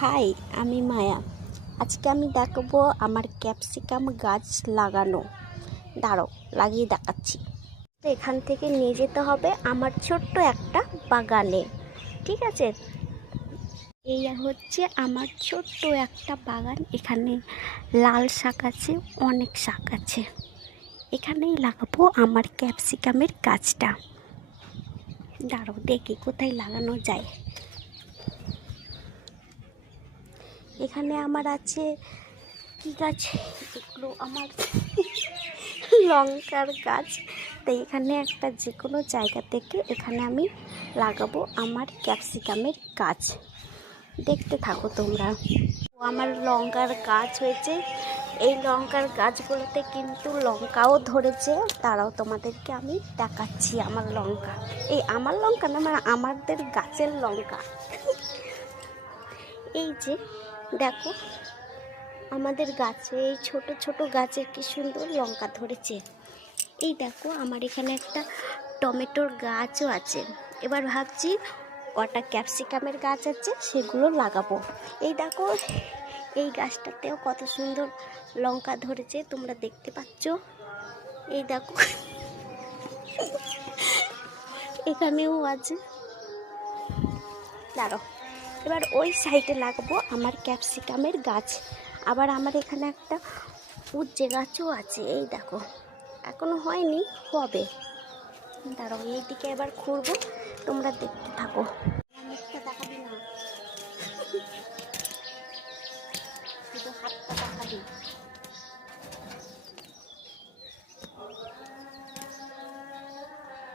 High, আমি মায়া। আজকে আমি দেখাবো আমার ক্যাপসিকাম গাছ লাগানো। দাঁড়াও, লাগিয়ে দেখাচ্ছি। এখান থেকে নিয়ে যেতে হবে আমার ছোট্ট একটা বাগানে। ঠিক আছে, এই হচ্ছে আমার ছোট্ট একটা বাগান। এখানে লাল শাক আছে, অনেক শাক আছে। এখানেই লাগাবো আমার ক্যাপসিকামের গাছটা। দাঁড়াও দেখি কোথায় লাগানো যায়। এখানে আমার আছে কি গাছ, এগুলো আমার লঙ্কার গাছ। তাই এখানে একটা যে কোনো জায়গা থেকে এখানে আমি লাগাবো আমার ক্যাপসিকামের গাছ। দেখতে থাকো তোমরা। আমার লঙ্কার গাছ হয়েছে, এই লঙ্কার গাছগুলোতে কিন্তু লঙ্কাও ধরেছে। তারাও তোমাদেরকে আমি দেখাচ্ছি আমার লঙ্কা। এই আমার লঙ্কা না, মানে আমাদের গাছের লঙ্কা। এই যে দেখো, আমাদের গাছে এই ছোট ছোট গাছের কি সুন্দর লঙ্কা ধরেছে। এই দেখো, আমার এখানে একটা টমেটোর গাছও আছে। এবার ভাবছি কটা ক্যাপসিকামের গাছ আছে সেগুলো লাগাবো। এই দেখো, এই গাছটাতেও কত সুন্দর লঙ্কা ধরেছে, তোমরা দেখতে পাচ্ছ। এই দেখো, এখানেও আছে। দাঁড়াও, এবার ওই সাইডে লাগাবো আমার ক্যাপসিকামের গাছ। আবার আমার এখানে একটা উচ্ছে গাছও আছে। এই দেখো, এখনো হয়নি, হবে। দাঁড়াও, এইদিকে এবার খুঁড়বো, তোমরা দেখতে থাকো। মুখটা দেখাবি না, শুধু হাতটা দেখাবি।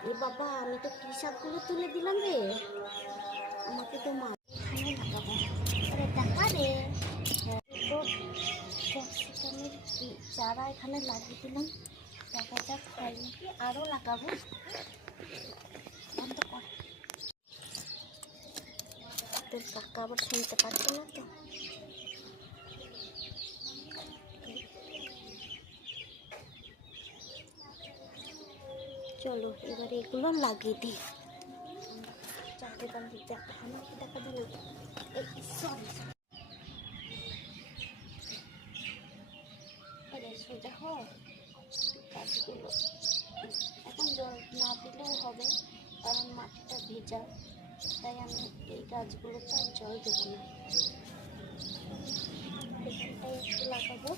এ বাবা, আমি তো কি শাকগুলো তুলে দিলাম রে, আমাকে তো মা এখানে লাগাবো। আরে দেখা রে, তো ক্যাপসিকামের চারা এখানে লাগিয়ে দিলাম। দেখা যাক হয় নাকি, আরও লাগাবো। বন্ধ কর, তোর কাকা আবার শুনতে পাচ্ছে না তো। চলো এবার এগুলো লাগিয়ে দিই। চারটে পাল্টি দেখা, আমাকে দেখা দিল। সরি, সোজা হয় গাছগুলো। এখন জল না দিলেও হবে, কারণ মাটিটা ভেজা। তাই আমি এই গাছগুলোতে আর জল দেবো না, এখানটায় একটু লাগাবো।